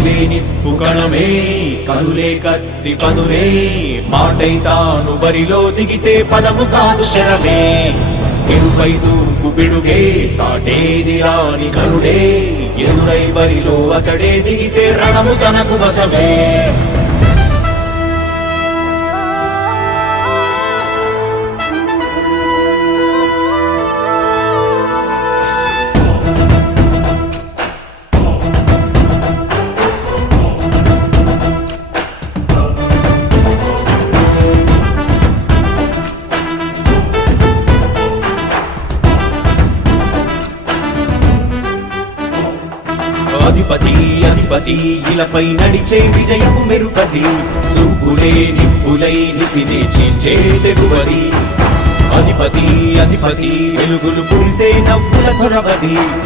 కదిలే నిప్పు కణమే కనులే కత్తి పనులే మాటై తాను బరిలో దిగితే పదము కాదు శరమే ఎరుపై దూకు పిడుగే సాటేది రాని కరుడే ఎరురై బరిలో అతడే దిగితే రణము తనకు వశమే అధిపతి అధిపతి ఇలపై నడిచే విజయము మెరుపది చూపులే నిప్పులై నిసినే చీల్చే తెగువది అధిపతి అధిపతి వెలుగులు పులిసే నవ్వుల చొరవది